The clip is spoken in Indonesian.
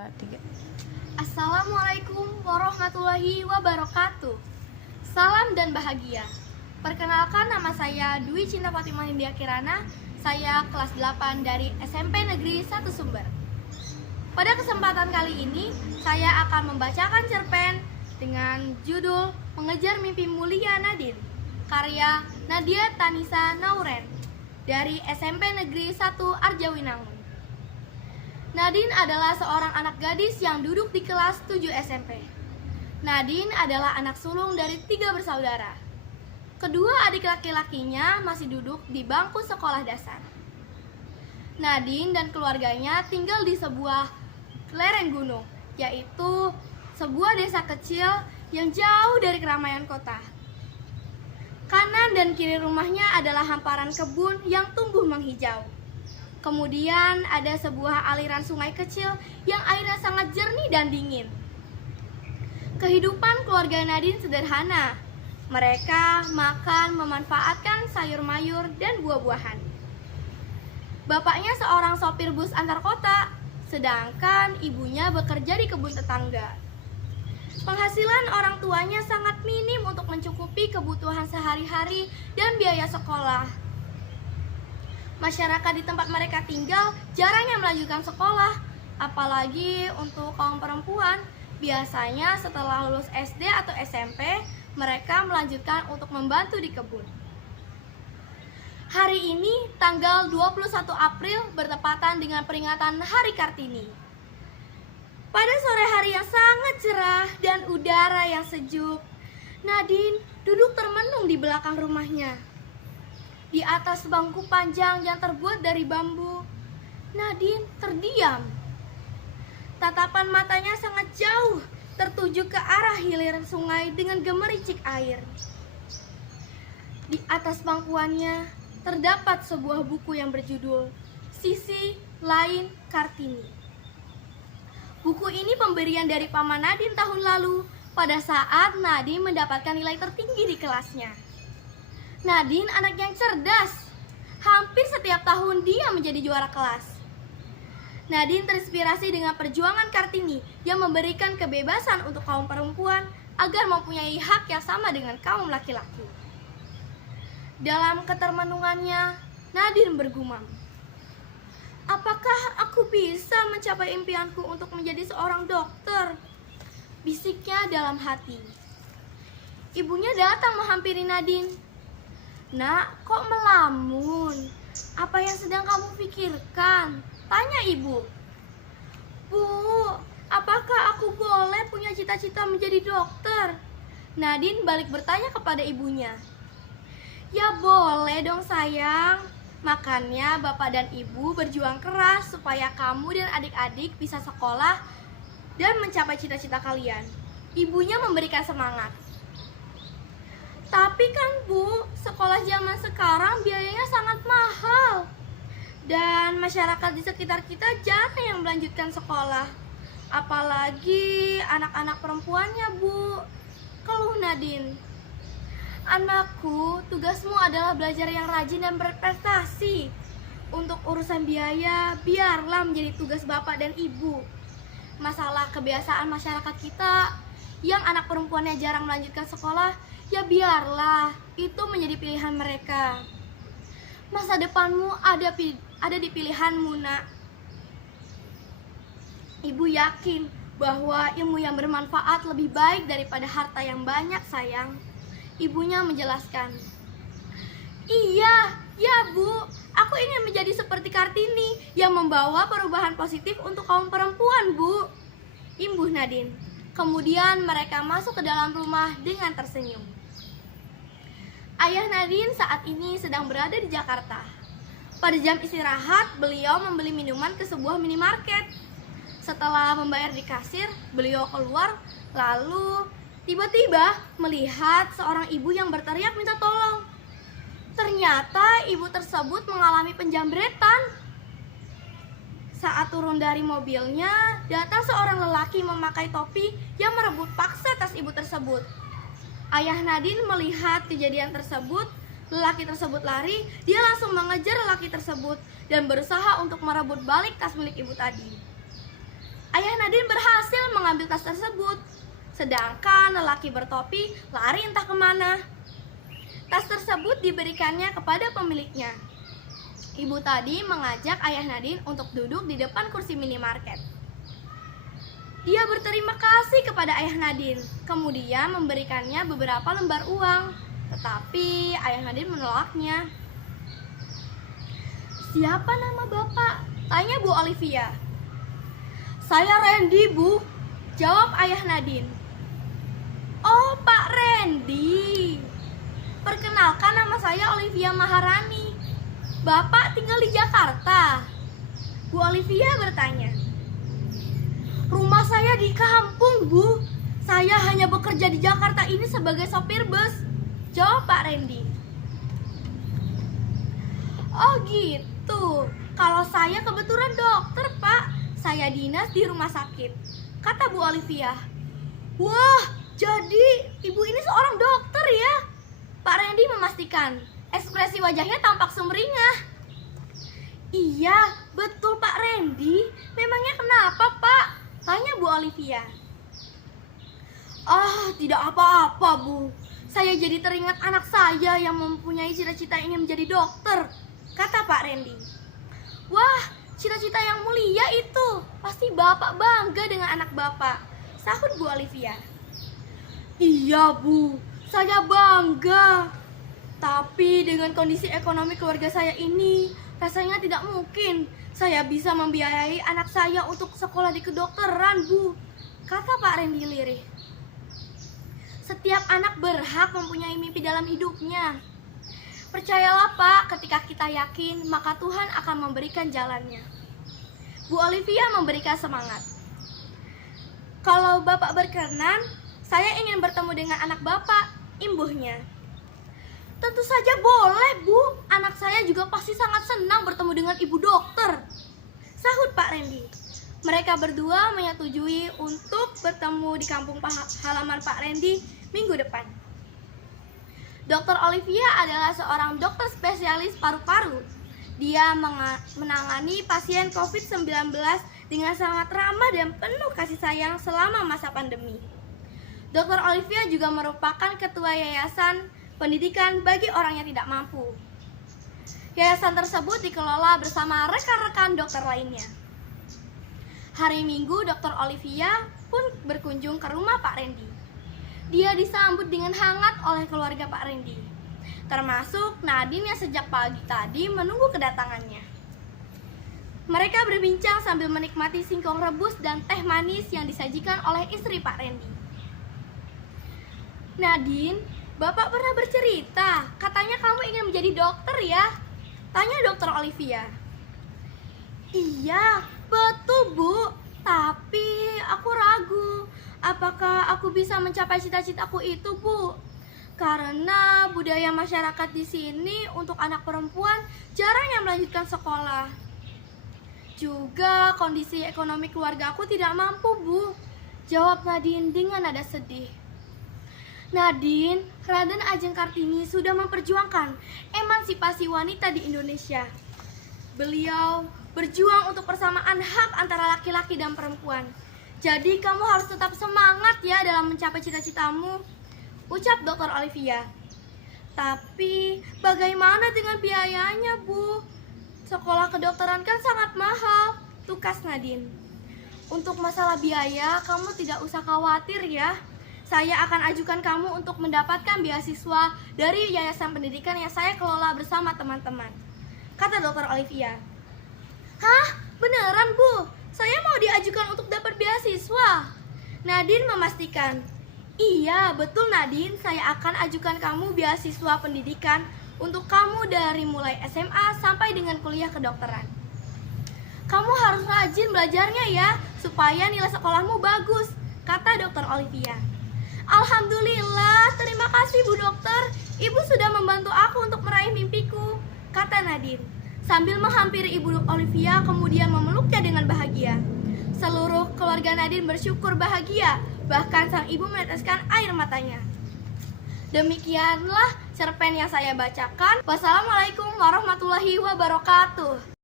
Tiga. Assalamualaikum warahmatullahi wabarakatuh. Salam dan bahagia. Perkenalkan, nama saya Dwi Cinta Fatimah India Kirana. Saya kelas 8 dari SMP Negeri 1 Sumber. Pada kesempatan kali ini, saya akan membacakan cerpen dengan judul Mengejar Mimpi Mulia Nadine, karya Nadia Tanisa Nauren dari SMP Negeri 1 Arjawinangun. Nadine adalah seorang anak gadis yang duduk di kelas 7 SMP. Nadine adalah anak sulung dari 3 bersaudara. Kedua adik laki-lakinya masih duduk di bangku sekolah dasar. Nadine dan keluarganya tinggal di sebuah lereng gunung, yaitu sebuah desa kecil yang jauh dari keramaian kota. Kanan dan kiri rumahnya adalah hamparan kebun yang tumbuh menghijau. Kemudian ada sebuah aliran sungai kecil yang airnya sangat jernih dan dingin. Kehidupan keluarga Nadine sederhana. Mereka makan memanfaatkan sayur mayur dan buah-buahan. Bapaknya seorang sopir bus antar kota, sedangkan ibunya bekerja di kebun tetangga. Penghasilan orang tuanya sangat minim untuk mencukupi kebutuhan sehari-hari dan biaya sekolah. Masyarakat di tempat mereka tinggal jarang yang melanjutkan sekolah, apalagi untuk kaum perempuan. Biasanya setelah lulus SD atau SMP, mereka melanjutkan untuk membantu di kebun. Hari ini, tanggal 21 April, bertepatan dengan peringatan Hari Kartini. Pada sore hari yang sangat cerah dan udara yang sejuk, Nadine duduk termenung di belakang rumahnya. Di atas bangku panjang yang terbuat dari bambu, Nadine terdiam. Tatapan matanya sangat jauh, tertuju ke arah hilir sungai dengan gemericik air. Di atas bangkuannya terdapat sebuah buku yang berjudul Sisi Lain Kartini. Buku ini pemberian dari paman Nadine tahun lalu pada saat Nadine mendapatkan nilai tertinggi di kelasnya. Nadine anak yang cerdas. Hampir setiap tahun dia menjadi juara kelas. Nadine terinspirasi dengan perjuangan Kartini yang memberikan kebebasan untuk kaum perempuan agar mempunyai hak yang sama dengan kaum laki-laki. Dalam ketermenungannya, Nadine bergumam, "Apakah aku bisa mencapai impianku untuk menjadi seorang dokter?" bisiknya dalam hati. Ibunya datang menghampiri Nadine. "Nak, kok melamun? Apa yang sedang kamu pikirkan?" tanya ibu. "Bu, apakah aku boleh punya cita-cita menjadi dokter?" Nadine balik bertanya kepada ibunya. "Ya boleh dong sayang. Makanya bapak dan ibu berjuang keras supaya kamu dan adik-adik bisa sekolah dan mencapai cita-cita kalian." Ibunya memberikan semangat. "Tapi kan Bu, sekolah zaman sekarang biayanya sangat mahal. Dan masyarakat di sekitar kita jarang yang melanjutkan sekolah. Apalagi anak-anak perempuannya Bu," keluh Nadine. "Anakku, tugasmu adalah belajar yang rajin dan berprestasi. Untuk urusan biaya, biarlah menjadi tugas bapak dan ibu. Masalah kebiasaan masyarakat kita yang anak perempuannya jarang melanjutkan sekolah, ya biarlah, itu menjadi pilihan mereka. Masa depanmu ada di pilihanmu, Nak. Ibu yakin bahwa ilmu yang bermanfaat lebih baik daripada harta yang banyak, sayang." Ibunya menjelaskan. "Iya, ya Bu, aku ingin menjadi seperti Kartini yang membawa perubahan positif untuk kaum perempuan, Bu," imbuh Nadine. Kemudian mereka masuk ke dalam rumah dengan tersenyum. Ayah Nadine saat ini sedang berada di Jakarta. Pada jam istirahat, beliau membeli minuman ke sebuah minimarket. Setelah membayar di kasir, beliau keluar, lalu tiba-tiba melihat seorang ibu yang berteriak minta tolong. Ternyata ibu tersebut mengalami penjambretan. Saat turun dari mobilnya, datang seorang lelaki memakai topi yang merebut paksa tas ibu tersebut. Ayah Nadine melihat kejadian tersebut, lelaki tersebut lari, dia langsung mengejar lelaki tersebut dan berusaha untuk merebut balik tas milik ibu tadi. Ayah Nadine berhasil mengambil tas tersebut, sedangkan lelaki bertopi lari entah kemana. Tas tersebut diberikannya kepada pemiliknya. Ibu tadi mengajak ayah Nadine untuk duduk di depan kursi minimarket. Dia berterima kasih kepada ayah Nadine, kemudian memberikannya beberapa lembar uang. Tetapi ayah Nadine menolaknya. "Siapa nama bapak?" tanya Bu Olivia. "Saya Randy, Bu," jawab ayah Nadine. "Oh, Pak Randy. Perkenalkan, nama saya Olivia Maharani. Bapak tinggal di Jakarta?" Bu Olivia bertanya. "Rumah saya di kampung, Bu. Saya hanya bekerja di Jakarta ini sebagai sopir bus," jawab Pak Randy. "Oh gitu. Kalau saya kebetulan dokter, Pak. Saya dinas di rumah sakit," kata Bu Olivia. "Wah, jadi ibu ini seorang dokter ya?" Pak Randy memastikan. Ekspresi wajahnya tampak sumringah. "Iya, betul Pak Randy. Memangnya kenapa, Pak?" tanya Bu Olivia. "Ah, tidak apa-apa, Bu. Saya jadi teringat anak saya yang mempunyai cita-cita ingin menjadi dokter," kata Pak Randy. "Wah, cita-cita yang mulia itu. Pasti Bapak bangga dengan anak Bapak," sahut Bu Olivia. "Iya, Bu. Saya bangga. Tapi dengan kondisi ekonomi keluarga saya ini, rasanya tidak mungkin saya bisa membiayai anak saya untuk sekolah di kedokteran, Bu," kata Pak Randy lirih. "Setiap anak berhak mempunyai mimpi dalam hidupnya. Percayalah, Pak, ketika kita yakin, maka Tuhan akan memberikan jalannya." Bu Olivia memberikan semangat. "Kalau Bapak berkenan, saya ingin bertemu dengan anak Bapak," imbuhnya. "Tentu saja boleh, Bu. Anak saya juga pasti sangat senang bertemu dengan ibu dokter," sahut Pak Randy. Mereka berdua menyetujui untuk bertemu di kampung halaman Pak Randy minggu depan. Dr. Olivia adalah seorang dokter spesialis paru-paru. Dia menangani pasien COVID-19 dengan sangat ramah dan penuh kasih sayang selama masa pandemi. Dr. Olivia juga merupakan ketua Yayasan Pendidikan bagi orang yang tidak mampu. Yayasan tersebut dikelola bersama rekan-rekan dokter lainnya. Hari Minggu, Dr. Olivia pun berkunjung ke rumah Pak Randy. Dia disambut dengan hangat oleh keluarga Pak Randy, termasuk Nadine yang sejak pagi tadi menunggu kedatangannya. Mereka berbincang sambil menikmati singkong rebus dan teh manis yang disajikan oleh istri Pak Randy. "Nadine, Bapak pernah bercerita, katanya kamu ingin menjadi dokter ya?" tanya Dr. Olivia. "Iya, betul, Bu. Tapi aku ragu, apakah aku bisa mencapai cita-citaku itu, Bu? Karena budaya masyarakat di sini untuk anak perempuan jarang yang melanjutkan sekolah. Juga kondisi ekonomi keluarga aku tidak mampu, Bu," jawab Nadine dengan nada sedih. "Nadine, Raden Ajeng Kartini sudah memperjuangkan emansipasi wanita di Indonesia. Beliau berjuang untuk persamaan hak antara laki-laki dan perempuan. Jadi kamu harus tetap semangat ya dalam mencapai cita-citamu," ucap Dr. Olivia. "Tapi bagaimana dengan biayanya, Bu? Sekolah kedokteran kan sangat mahal," tukas Nadine. "Untuk masalah biaya, kamu tidak usah khawatir ya. Saya akan ajukan kamu untuk mendapatkan beasiswa dari yayasan pendidikan yang saya kelola bersama teman-teman," kata Dr. Olivia. "Hah? Beneran, Bu? Saya mau diajukan untuk dapat beasiswa?" Nadine memastikan. "Iya, betul Nadine. Saya akan ajukan kamu beasiswa pendidikan untuk kamu dari mulai SMA sampai dengan kuliah kedokteran. Kamu harus rajin belajarnya ya, supaya nilai sekolahmu bagus," kata Dr. Olivia. "Alhamdulillah, terima kasih Bu Dokter. Ibu sudah membantu aku untuk meraih mimpiku," kata Nadine. Sambil menghampiri Ibu Olivia, kemudian memeluknya dengan bahagia. Seluruh keluarga Nadine bersyukur bahagia, bahkan sang ibu meneteskan air matanya. Demikianlah cerpen yang saya bacakan. Wassalamualaikum warahmatullahi wabarakatuh.